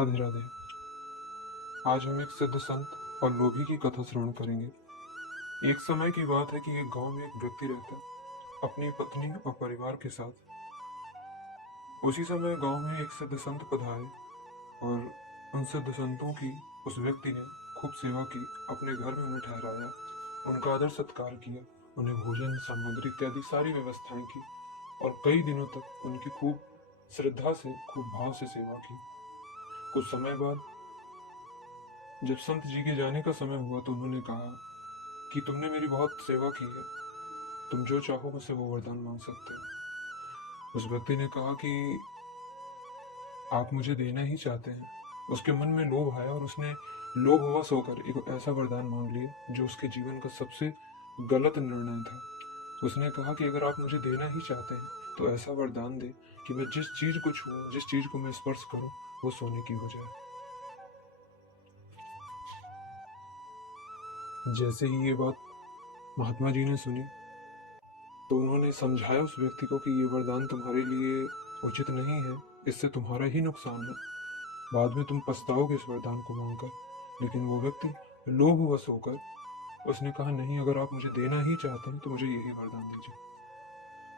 राधे राधे। आज हम एक सिद्ध संत और लोभी की कथा श्रवण करेंगे। एक समय की बात है कि एक गांव में एक व्यक्ति रहता, अपनी पत्नी और परिवार के साथ। उसी समय गांव में एक सिद्ध संत पधारे और उन सिद्ध संतों की उस व्यक्ति ने खूब सेवा की, अपने घर में उन्हें ठहराया, उनका आदर सत्कार किया, उन्हें भोजन सामग्री इत्यादि सारी व्यवस्थाएं की और कई दिनों तक उनकी खूब श्रद्धा से, खूब भाव से सेवा की। कुछ समय बाद जब संत जी के जाने का समय हुआ तो उन्होंने कहा कि तुमने मेरी बहुत सेवा की है, तुम जो चाहो मुझसे वो वरदान मांग सकते हो। उस व्यक्ति ने कहा कि आप मुझे देना ही चाहते हैं। उसके मन में लोभ आया और उसने लोभवश होकर एक ऐसा वरदान मांग लिया जो उसके जीवन का सबसे गलत निर्णय था। उसने कहा कि अगर आप मुझे देना ही चाहते हैं तो ऐसा वरदान दे कि मैं जिस चीज को छूऊं, जिस चीज को मैं स्पर्श करूं, वो सोने की हो जाए। जैसे ही ये बात महात्मा जी ने सुनी तो उन्होंने समझाया उस व्यक्ति को कि ये वरदान तुम्हारे लिए उचित नहीं है, इससे तुम्हारा ही नुकसान है, बाद में तुम पछताओगे इस वरदान को मांगकर। लेकिन वो व्यक्ति लोभवश होकर उसने कहा नहीं, अगर आप मुझे देना ही चाहते हैं तो मुझे यही वरदान दीजिए।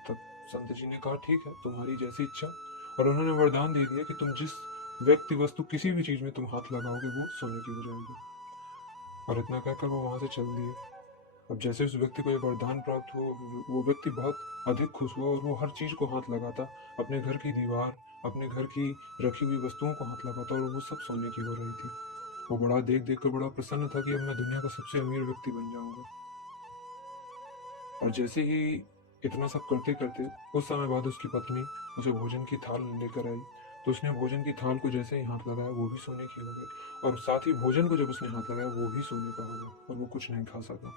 तब संत जी ने कहा ठीक है, तुम्हारी जैसी इच्छा, और उन्होंने वरदान दे दिया कि तुम जिस व्यक्ति वस्तु किसी भी चीज में तुम हाथ लगाओगे वो सोने की हो जाएगी। और इतना कहकर वो वहां से चल दिए। अब जैसे उस व्यक्ति को ये वरदान प्राप्त हुआ, वो व्यक्ति बहुत अधिक खुश हुआ और वो हर चीज को हाथ लगाता, अपने घर की दीवार, अपने घर की रखी हुई वस्तुओं को हाथ लगाता, और वो सब सोने की हो रही थी। वो बड़ा देख देख कर बड़ा प्रसन्न था कि अब मैं दुनिया का सबसे अमीर व्यक्ति बन जाऊंगा। और जैसे ही इतना सब करते करते कुछ समय बाद उसकी पत्नी उसे भोजन की थाल लेकर आई, तो उसने भोजन की थाल को जैसे ही हाथ लगाया वो भी सोने की हो गई, और साथ ही भोजन को जब उसने हाथ लगाया वो भी सोने का हो गया और वो कुछ नहीं खा सका।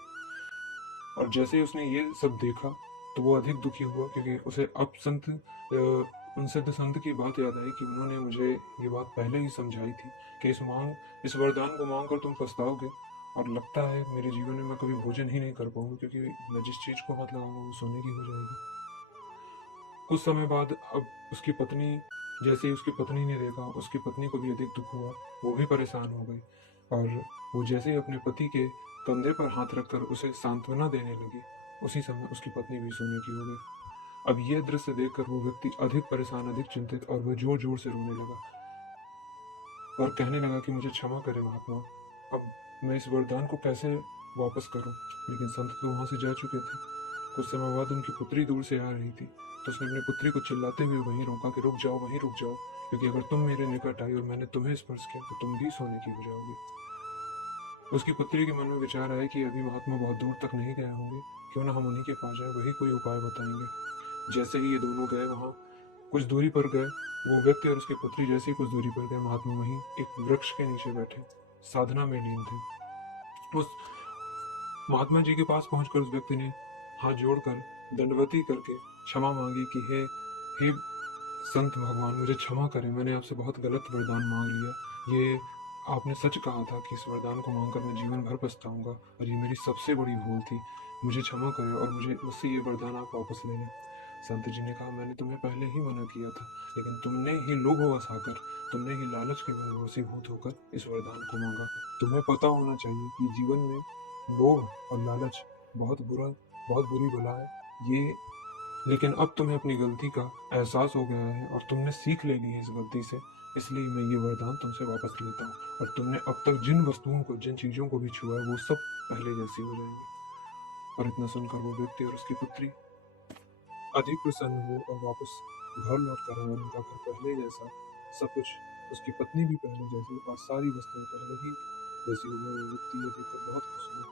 और जैसे ही उसने ये सब देखा तो वो अधिक दुखी हुआ, क्योंकि उसे अब उन सिद्ध संत की बात याद आई कि उन्होंने मुझे ये बात पहले ही समझाई थी कि इस वरदान को मांग कर तुम पछताओगे, और लगता है मेरे जीवन में मैं कभी भोजन ही नहीं कर पाऊंगा, क्योंकि मैं जिस चीज को हाथ लगाऊंगा वो सोने की हो जाएगी। कुछ समय बाद अब उसकी पत्नी, जैसे ही उसकी पत्नी ने देखा, उसकी पत्नी को भी अधिक दुख हुआ, वो भी परेशान हो गई, और वो जैसे ही अपने पति के कंधे पर हाथ रखकर उसे सांत्वना देने लगी, उसी समय उसकी पत्नी भी सोने की हो गई। अब यह दृश्य देखकर वो व्यक्ति अधिक परेशान, अधिक चिंतित, और वह जोर जोर से रोने लगा और कहने लगा कि मुझे क्षमा करें महात्मा, अब मैं इस वरदान को कैसे वापस करूं। लेकिन संत तो वहां से जा चुके थे। कुछ समय बाद उनकी पुत्री दूर से आ रही थी, तो उसने अपनी पुत्री को चिल्लाते हुए वहीं रोका कि रुक जाओ, वहीं रुक जाओ, क्योंकि अगर तुम मेरे निकट आई और मैंने तुम्हें स्पर्श किया तो तुम भी सोने की हो जाओगी। उसकी पुत्री के मन में विचार आया कि अभी महात्मा बहुत दूर तक नहीं गए होंगे, क्यों ना हम उन्हीं के पास जाए, वही कोई उपाय बताएंगे। जैसे ही ये दोनों गए, वहां कुछ दूरी पर गए, वो व्यक्ति और उसकी पुत्री जैसे ही कुछ दूरी पर गए, महात्मा वहीं एक वृक्ष के नीचे बैठे साधना में लीन थे। उस महात्मा जी के पास पहुंचकर उस व्यक्ति ने हाथ जोड़कर दंडवती करके क्षमा मांगी कि हे संत भगवान, मुझे क्षमा करें, मैंने आपसे बहुत गलत वरदान मांग लिया। ये आपने सच कहा था कि इस वरदान को मांगकर मैं जीवन भर पछताऊंगा, और ये मेरी सबसे बड़ी भूल थी, मुझे क्षमा करें और मुझसे ये वरदान आप वापस ले लें। संत जी ने कहा मैंने तुम्हें पहले ही मना किया था, लेकिन तुमने ही लोभवश आकर, तुमने ही लालच के वशीभूत होकर इस वरदान को मांगा। तुम्हें पता होना चाहिए कि जीवन में लोभ और लालच बहुत बुरी बला है ये, लेकिन अब तुम्हें अपनी गलती का एहसास हो गया है और तुमने सीख ले ली है इस गलती से, इसलिए मैं ये वरदान तुमसे वापस लेता हूँ, और तुमने अब तक जिन वस्तुओं को, जिन चीजों को भी छुआ है वो सब पहले जैसी हो जाएंगी। और इतना सुनकर वो व्यक्ति और उसकी पुत्री अधिक प्रसन्न हुए और वापस घर लौट कर आए, और उनका घर पहले जैसा, सब कुछ, उसकी पत्नी भी पहले जैसी और सारी वस्तुएं पहले ही जैसी हो गई। वो व्यक्ति ये देखकर बहुत खुश हुआ।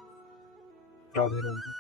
राधे राधे।